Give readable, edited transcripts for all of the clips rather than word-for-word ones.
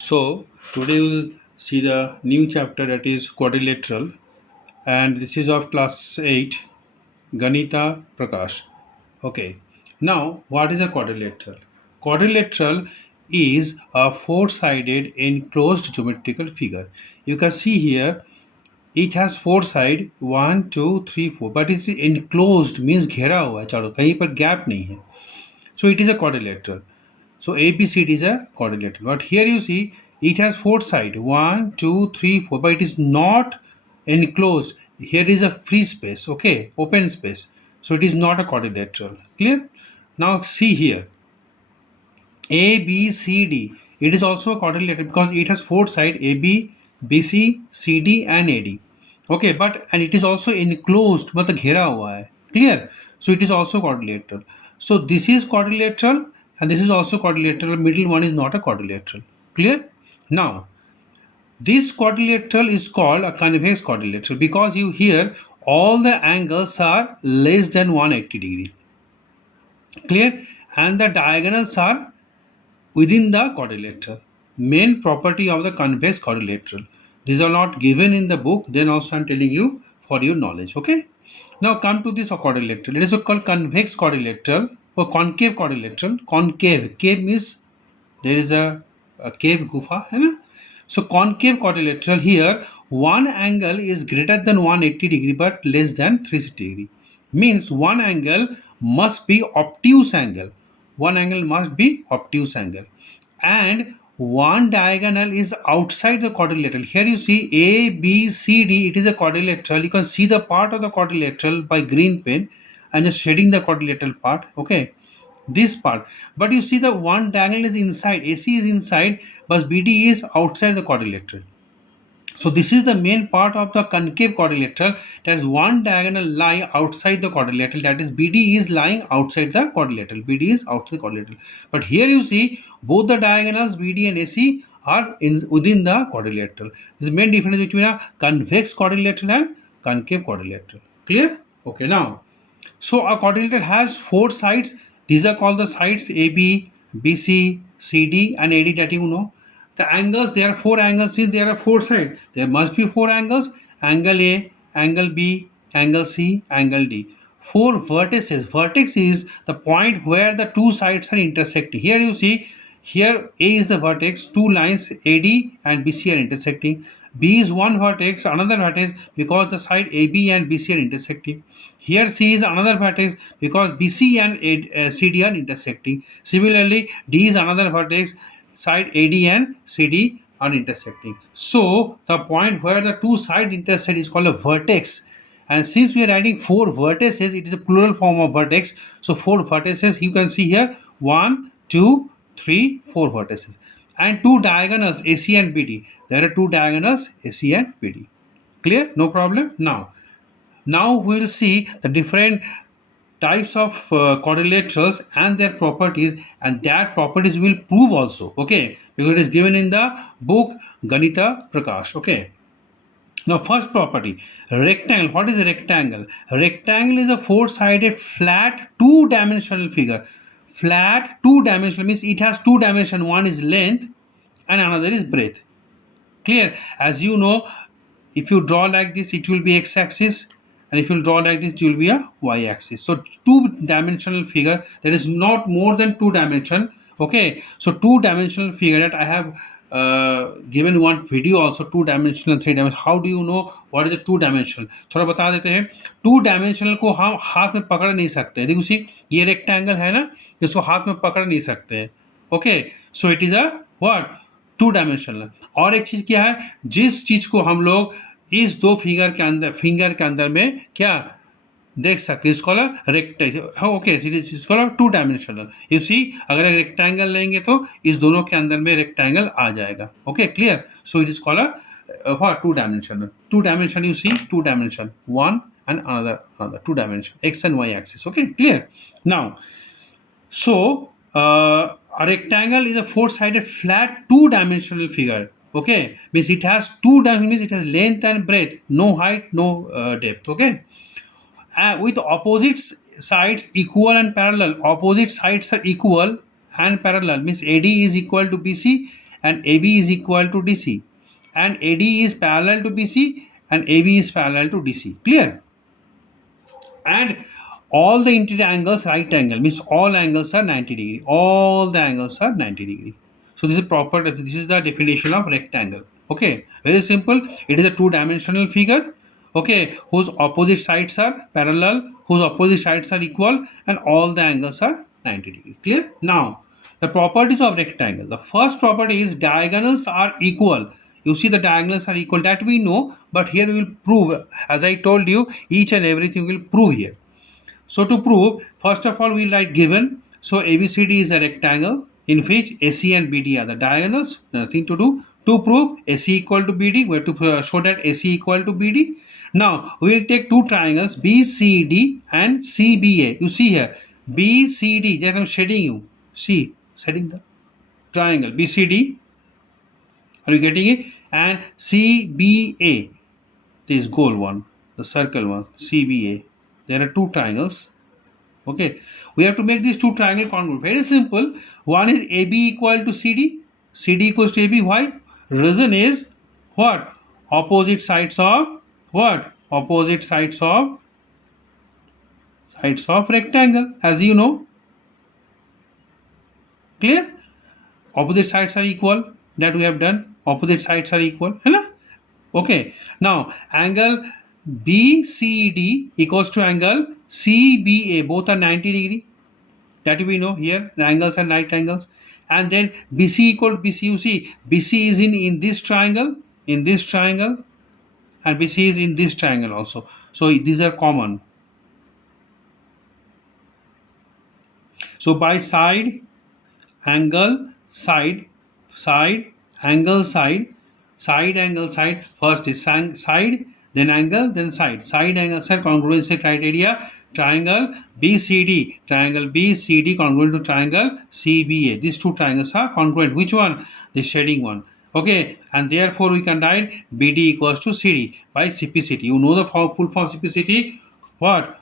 So today we'll see the new chapter, that is quadrilateral, and this is of class 8 Ganita Prakash. Okay. Now what is a quadrilateral? Quadrilateral is a four-sided enclosed geometrical figure. You can see here it has four sides, one, two, three, four, but it's enclosed means घेरा हुआ है चारों, कहीं पर gap नहीं है. So it is a quadrilateral. So ABCD is a quadrilateral. But here you see it has four sides, one, two, three, four, but it is not enclosed. Here is a free space, okay, open space. So it is not a quadrilateral. Clear? Now see here, ABCD. It is also a quadrilateral because it has four sides, AB, BC, CD, and AD. Okay, but and it is also enclosed, मतलब घेरा हुआ है. Clear? So it is also quadrilateral. So this is quadrilateral and this is also quadrilateral. Middle one is not a quadrilateral. Clear? Now this quadrilateral is called a convex quadrilateral because you here all the angles are less than 180 degree. Clear? And the diagonals are within the quadrilateral. Main property of the convex quadrilateral. These are not given in the book, then also I am telling you for your knowledge. Okay. Now come to this quadrilateral. It is called convex quadrilateral or concave quadrilateral. Concave. Cave means there is a cave gufa. है ना? So concave quadrilateral, here one angle is greater than 180 degree but less than 360 degree. Means one angle must be obtuse angle. One angle must be obtuse angle. And one diagonal is outside the quadrilateral. Here you see A, B, C, D. It is a quadrilateral. You can see the part of the quadrilateral by green pen and just shading the quadrilateral part. Okay, this part, but you see the one diagonal is inside, AC is inside, but BD is outside the quadrilateral. So this is the main part of the concave quadrilateral, that is one diagonal lie outside the quadrilateral, that is BD is lying outside the quadrilateral. BD is outside the quadrilateral. But here you see both the diagonals BD and AC are within the quadrilateral. This is main difference between a convex quadrilateral and concave quadrilateral. Clear? Okay, now so a quadrilateral has four sides. These are called the sides AB, BC, CD, and AD that you know. The angles, there are four angles since there are four sides. There must be four angles: angle A, angle B, angle C, angle D. Four vertices. Vertex is the point where the two sides are intersecting. Here you see, here A is the vertex, two lines AD and BC are intersecting. B is one vertex, another vertex because the side AB and BC are intersecting. Here C is another vertex because BC and CD are intersecting. Similarly, D is another vertex, side AD and CD are intersecting. So the point where the two sides intersect is called a vertex. And since we are adding four vertices, it is a plural form of vertex. So four vertices you can see here, 1, 2, 3, 4 vertices. And two diagonals AC and BD. There are two diagonals AC and BD. Clear? No problem? Now we will see the different types of quadrilaterals and their properties, and that properties will prove also, okay, because it is given in the book Ganita Prakash. Okay, now first property, rectangle. What is a rectangle? A rectangle is a four-sided flat two-dimensional figure. Flat two-dimensional means it has two dimension, one is length and another is breadth. Clear? As you know, if you draw like this it will be x-axis, and if you draw like this it will be a y-axis. So two-dimensional figure, that is not more than two dimension. Okay, so two-dimensional figure that I have given one video also, two dimensional, three dimensional. How do you know what is a two dimensional? थोड़ा बता देते हैं. Two dimensional को हम हाथ में पकड़ नहीं सकते. देखो सी ये रेक्टेंगल है ना, इसको हाथ में पकड़ नहीं सकते. Okay, so it is a what, two dimensional. और एक चीज क्या है, जिस चीज को हम लोग इस दो फिंगर के अंदर में क्या देख सकते हैं, इसको रेक्टेंगल. ओके, इसको टू डायमेंशनल. यू सी, अगर रेक्टेंगल लेंगे तो इस दोनों के अंदर में रेक्टेंगल आ जाएगा. Okay, clear? So it is called what, two dimensional. Two dimension, you see, two dimension, one and another two dimension, x and y axis. Okay, clear? Now, so a rectangle is a four-sided flat two-dimensional figure. Okay, means it has two dimensions, means it has length and breadth, no height, no depth. Okay, with opposite sides equal and parallel. Opposite sides are equal and parallel, means AD is equal to BC and AB is equal to DC, and AD is parallel to BC and AB is parallel to DC. Clear? And all the interior angles right angle, means all angles are 90 degree. All the angles are 90 degree. So this is proper. This is the definition of rectangle. Okay, very simple. It is a two-dimensional figure. Okay, whose opposite sides are parallel, whose opposite sides are equal, and all the angles are 90 degree. Clear? Now, the properties of rectangle. The first property is diagonals are equal. You see the diagonals are equal, that we know, but here we will prove. As I told you, each and everything will prove here. So to prove, first of all, we write given. So ABCD is a rectangle in which AC and BD are the diagonals. Nothing to do. To prove AC equal to BD, we have to show that AC equal to BD. Now we will take two triangles BCD and CBA. You see here BCD. Just I'm shading you. See, shading the triangle BCD. Are you getting it? And CBA. This goal one, the circle one, CBA. There are two triangles. Okay, we have to make these two triangle congruent. Very simple. One is AB equal to CD, CD equals to AB. Why? Reason is what? Opposite sides of what? Opposite sides of rectangle. As you know, clear? Opposite sides are equal. That we have done. Opposite sides are equal. है ना? Okay. Now angle BCD equals to angle CBA. Both are 90 degree. That we know here. The angles are right angles. And then BC equal to BC. You see, BC is in this triangle, and BC is in this triangle also. So these are common. So by side, angle, side, angle, side. First is side, then angle, then side angle, side congruency criteria. Triangle BCD, congruent to triangle CBA. These two triangles are congruent. Which one? The shading one. Okay, and therefore we can write BD equals to CD by CPCT. You know the full form CPCT. What?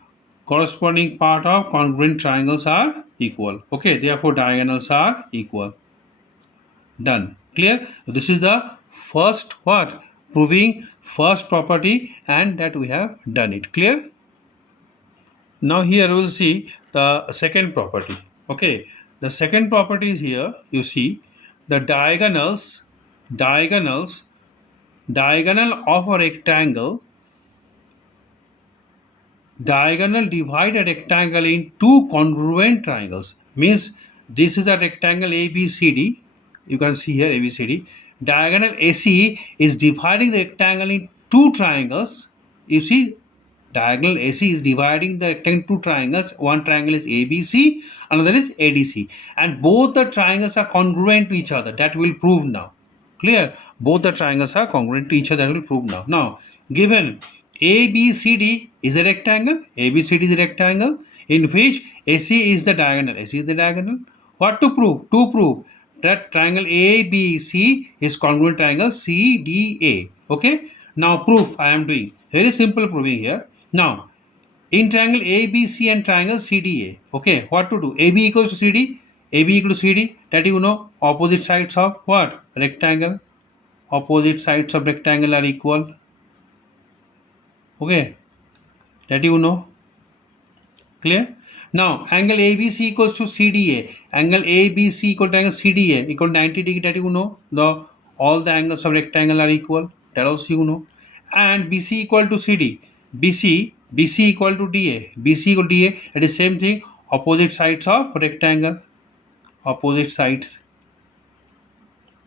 Corresponding part of congruent triangles are equal. Okay, therefore diagonals are equal. Done. Clear? So this is the first what? Proving first property, and that we have done it. Clear? Now here we will see the second property. Okay, the second property is here. You see the diagonal of a rectangle, diagonal divide a rectangle in two congruent triangles. Means this is a rectangle ABCD. You can see here ABCD. Diagonal AC is dividing the rectangle in two triangles. You see, diagonal AC is dividing the rectangle into two triangles. One triangle is ABC, another is ADC, and both the triangles are congruent to each other. That will prove now. Clear? Both the triangles are congruent to each other. That will prove now. Now, given ABCD is a rectangle, ABCD is a rectangle in which AC is the diagonal. AC is the diagonal. What to prove? To prove that triangle ABC is congruent triangle CDA. Okay. Now proof I am doing. Very simple proving here. Now in triangle ABC and triangle CDA. Okay. What to do? AB equals to CD. AB equals to CD. That you know opposite sides of what? Rectangle. Opposite sides of rectangle are equal. Okay. That you know. Clear? Now angle ABC equals to CDA. Angle ABC equal to angle CDA equal to 90 degree. That you know. The all the angles of rectangle are equal. That also you know. And BC equal to CD. BC equal to DA. BC equal to DA. That is same thing. Opposite sides of rectangle. Opposite sides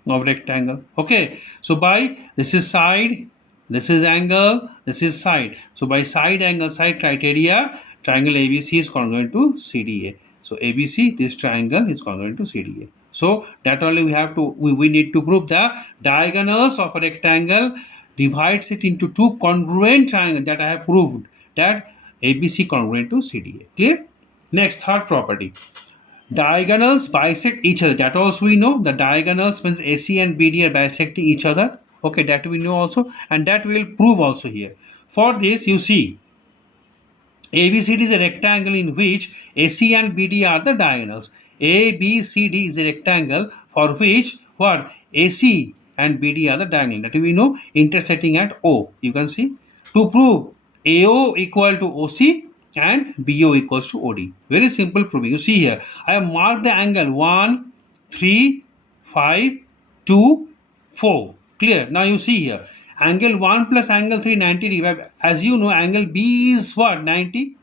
of rectangle. Okay. So by this is side, this is angle, this is side. So by side angle side criteria, triangle ABC is congruent to CDA. So ABC, this triangle is congruent to CDA. So that only we have to we need to prove the diagonals of a rectangle divides it into two congruent triangles. That I have proved that ABC congruent to CDA. Clear? Next, third property. Diagonals bisect each other. That also we know. The diagonals means AC and BD are bisecting each other. Okay, that we know also, and that we will prove also here. For this, you see, ABCD is a rectangle in which AC and BD are the diagonals. ABCD is a rectangle for which what? AC and BD are the diagonal that we know intersecting at O. You can see. To prove AO equal to OC and BO equals to OD. Very simple proving. You see here, I have marked the angle 1, 3, 5, 2, 4. Clear. Now you see here, angle 1 plus angle 3 90 degree. As you know, angle B is what? 90.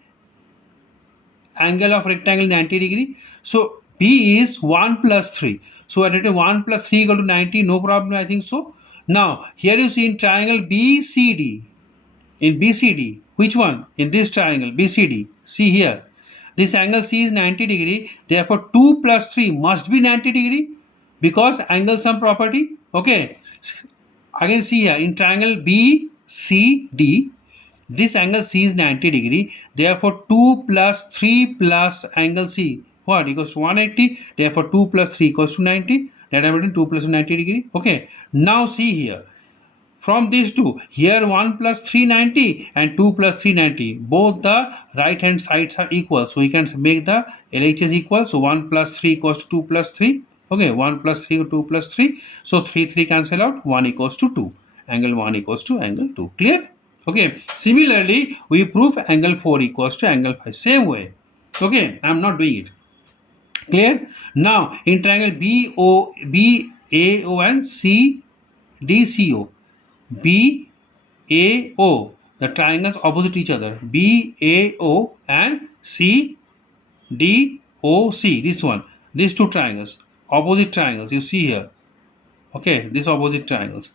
Angle of rectangle 90 degree. So B is 1 plus 3. So I written 1 plus 3 equal to 90. No problem, I think so. Now here you see in triangle BCD. In BCD, which one? In this triangle BCD. See here. This angle C is 90 degree. Therefore 2 plus 3 must be 90 degree because angle sum property. Okay. Again see here in triangle BCD. This angle C is 90 degree. Therefore 2 plus 3 plus angle C what equals to 180. Therefore 2 plus 3 equals to 90. That I have written 2 plus 90 degree. Okay. Now see here. From these two, here 1 plus 390 and 2 plus 390. Both the right hand sides are equal. So we can make the LHS equal. So 1 plus 3 equals to 2 plus 3. Okay, 1 plus 3 2 plus 3. So 3 cancel out. 1 equals to 2. Angle 1 equals to angle 2. Clear? Okay. Similarly, we prove angle 4 equals to angle 5. Same way. Okay, I am not doing it. Clear? Now, in triangle BAO and CDCO. BAO, the triangles opposite each other. BAO and CDOC. This one. These two triangles. Opposite triangles. You see here. Okay, these opposite triangles.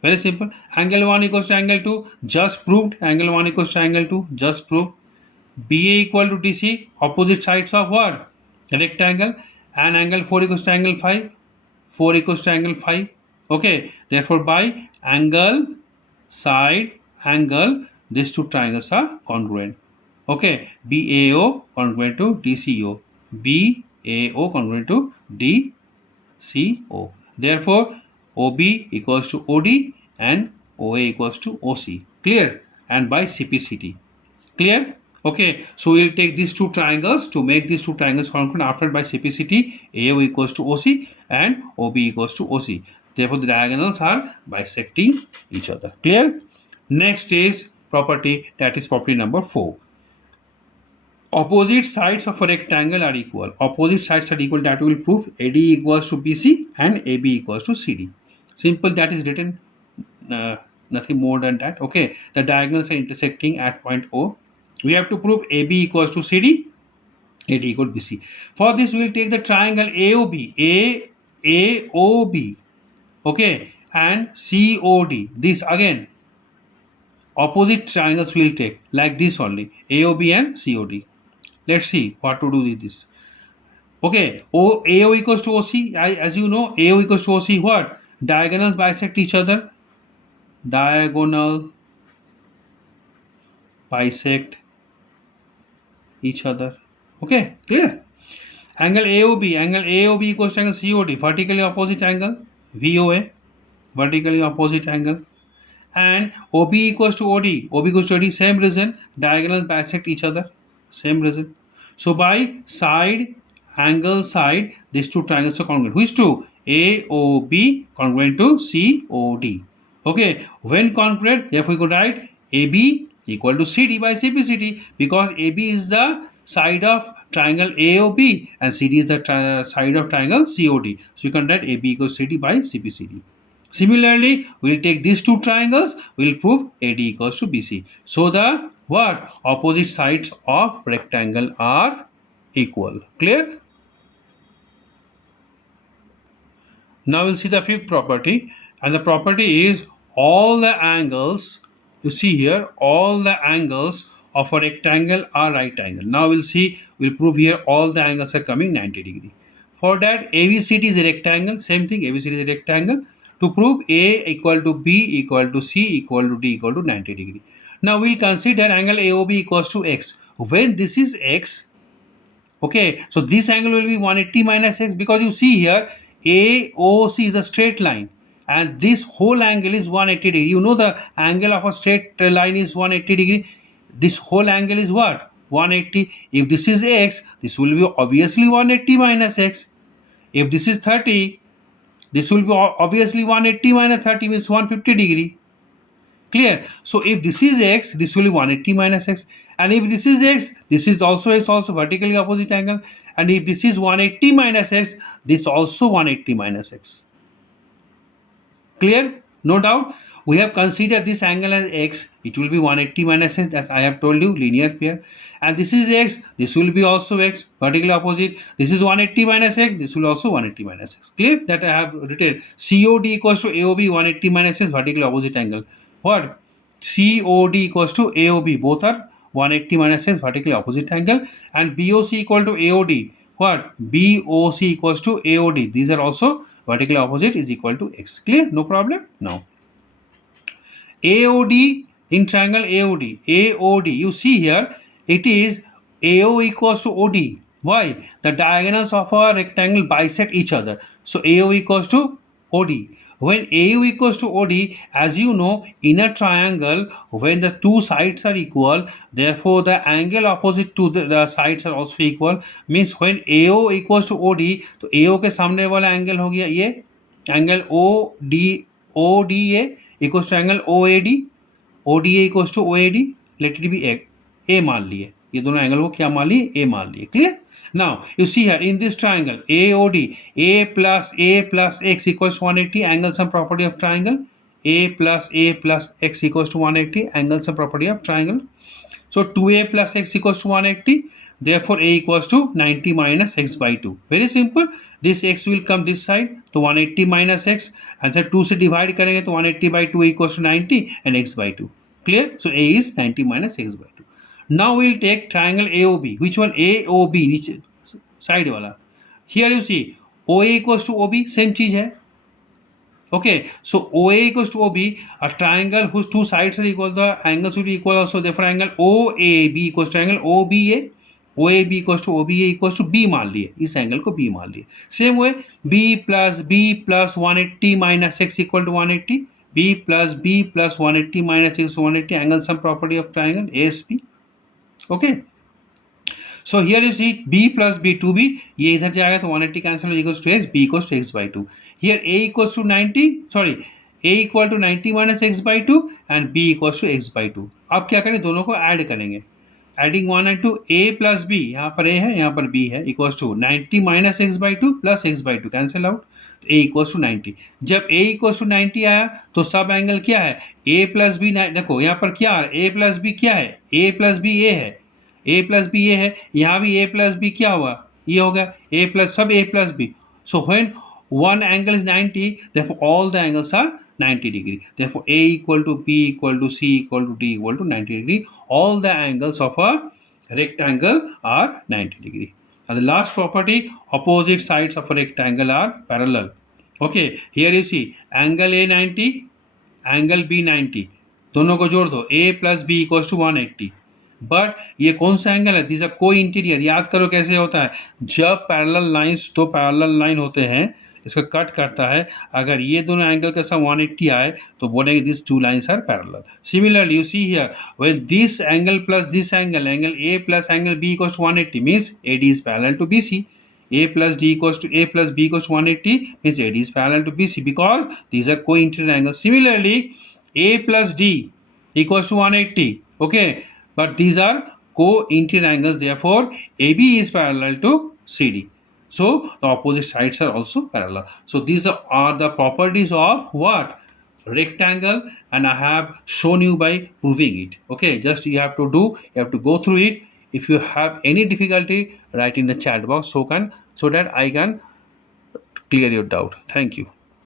Very simple. Angle 1 equals to angle 2. Just proved. Angle 1 equals to angle 2. Just proved. BA equal to DC. Opposite sides of what? Rectangle. And angle 4 equals to angle 5. 4 equals to angle 5. Okay. Therefore, by angle, side, angle, these two triangles are congruent. Okay. BAO congruent to DCO. BAO congruent to DCO. Therefore, OB equals to OD and OA equals to OC. Clear? And by CPCT. Clear? Okay, so we'll take these two triangles to make these two triangles congruent after by CPCT. AO equals to OC and OB equals to OC. Therefore, the diagonals are bisecting each other. Clear? Next is property, that is property number 4. Opposite sides of a rectangle are equal. Opposite sides are equal, that will prove AD equals to BC and AB equals to CD. Simple, that is written, nothing more than that. Okay, the diagonals are intersecting at point O. We have to prove AB equals to CD, AD equal to BC. For this, we will take the triangle AOB, AOB, okay, and COD. This again, opposite triangles we will take like this only, AOB and COD. Let's see what to do with this. Okay, AO equals to OC. As you know, AO equals to OC. What? Diagonals bisect each other. Diagonal bisect each other. Okay, clear? Angle AOB equals to angle COD, vertically opposite angle. VOA, vertically opposite angle. And OB equals to OB equals to OD, same reason. Diagonals bisect each other, same reason. So by side, angle, side, these two triangles are congruent. Which two? AOB congruent to COD. Okay, when congruent, therefore we could write AB equal to CD by CPCD, because AB is the side of triangle AOB and CD is the side of triangle COD. So you can write AB equals CD by CPCD. Similarly, we will take these two triangles, we will prove AD equals to BC. So the what? Opposite sides of rectangle are equal. Clear? Now we'll see the fifth property, and the property is all the angles, you see here, all the angles of a rectangle are right angle. Now we'll prove here all the angles are coming 90 degree. For that, ABCD is a rectangle, same thing, ABCD is a rectangle. To prove A equal to B equal to C equal to D equal to 90 degree. Now we'll consider angle AOB equals to X. When this is X, okay, so this angle will be 180 minus X, because you see here AOC is a straight line and this whole angle is 180 degree. You know the angle of a straight line is 180 degree. This whole angle is what? 180. If this is X, this will be obviously 180 minus X. If this is 30, This will be obviously 180 minus 30 means 150 degree. Clear? So if this is x, this will be 180 minus x, and if this is x, this is also x, also vertically opposite angle, and if this is 180 minus x, this also 180 minus x. Clear? No doubt. We have considered this angle as x. It will be 180 minus x, as I have told you, linear pair. And this is x. This will be also x, vertically opposite. This is 180 minus x. This will also 180 minus x. Clear? That I have written. COD equals to AOB 180 minus x, vertically opposite angle. What? COD equals to AOB. Both are 180 minus x, vertically opposite angle. And BOC equal to AOD. What? BOC equals to AOD. These are also vertically opposite is equal to x. Clear? No problem? Now, AOD in triangle AOD, you see here it is AO equals to OD. Why? The diagonals of a rectangle bisect each other. So AO equals to OD. When AO equals to OD, as you know, in a triangle, when the two sides are equal, therefore the angle opposite to the sides are also equal. Means when AO equals to OD, तो AO के सामने वाला angle हो गया ये angle ODA equals to angle OAD. ODA equals to OAD. Let it be A मान लिए, ये दोनों एंगल को क्या मान लिए? A मान लिए. Clear? Now you see here in this triangle AOD, A plus x equals to 180, angle sum property of triangle. A plus x equals to 180, angle sum property of triangle. So 2a plus x equals to 180. Therefore, a equals to 90 minus x by 2. Very simple. This x will come this side. So 180 minus x. And so 2 से divide करेंगे तो 180 by 2 equals to 90 and x by 2. Clear? So a is 90 minus x by 2. Now we'll take triangle AOB. Which one? AOB. which side वाला. Here you see OA equals to OB. Same चीज है. Okay, so OA equals to OB, a triangle whose two sides are equal, the angles will be equal also. Therefore, angle OAB equals to angle OBA. OAB equals to OBA equals to B मान लिए, इस angle को B मान लिए. Same way, B plus 180 minus x equal to 180. B plus 180 minus x 180, angle sum property of triangle ASP. Okay. So here you see b plus b 2b, ये इधर जाएगा तो 180 cancel equals to x, b equals to x by 2. Here a equals to 90, sorry, a equal to 90 minus x by 2 and b equals to x by 2. अब क्या करें? दोनों को add करेंगे. Adding 1 and 2, a plus b, यहाँ पर a है, यहाँ पर b है, equals to 90 minus X by 2 plus X by 2 cancel out. a equals to 90. जब a इक्वल्स टू 90 आया तो सब एंगल क्या है? a plus B. देखो यहाँ पर क्या है? a प्लस बी क्या है? a प्लस बी a है, a प्लस बी ए है, यहाँ भी a प्लस बी क्या हुआ? ये हो गया a प्लस, सब a plus B. So when one angle is 90, therefore all the angles are 90 degree. Therefore a equal to b equal to c equal to d equal to 90 degree. All the angles of a rectangle are 90 degree. And the last property, opposite sides of a rectangle are parallel. Okay, here you see angle a 90, angle b 90, दोनों को जोड़ दो, a plus b equals to 180. But ये कौन सा angle है? This are को interior. याद करो कैसे होता है. जब पैरेलल लाइंस, दो पैरेलल लाइन होते हैं, इसका कट करता है, अगर ये दोनों एंगल का सम 180 आए तो बोलेंगे this two lines are parallel. Similarly you see here when this angle plus this angle, angle A plus angle B equals to 180 means AD is parallel to BC. A plus D equals to A plus B equals to 180 means AD is parallel to BC because these are co-interior angles. Similarly, A plus D equals to 180. Okay, but these are co-interior angles, therefore AB is parallel to CD. So the opposite sides are also parallel. So these are the properties of what? Rectangle, and I have shown you by proving it. Okay, just you have to go through it. If you have any difficulty, write in the chat box so that I can clear your doubt. Thank you.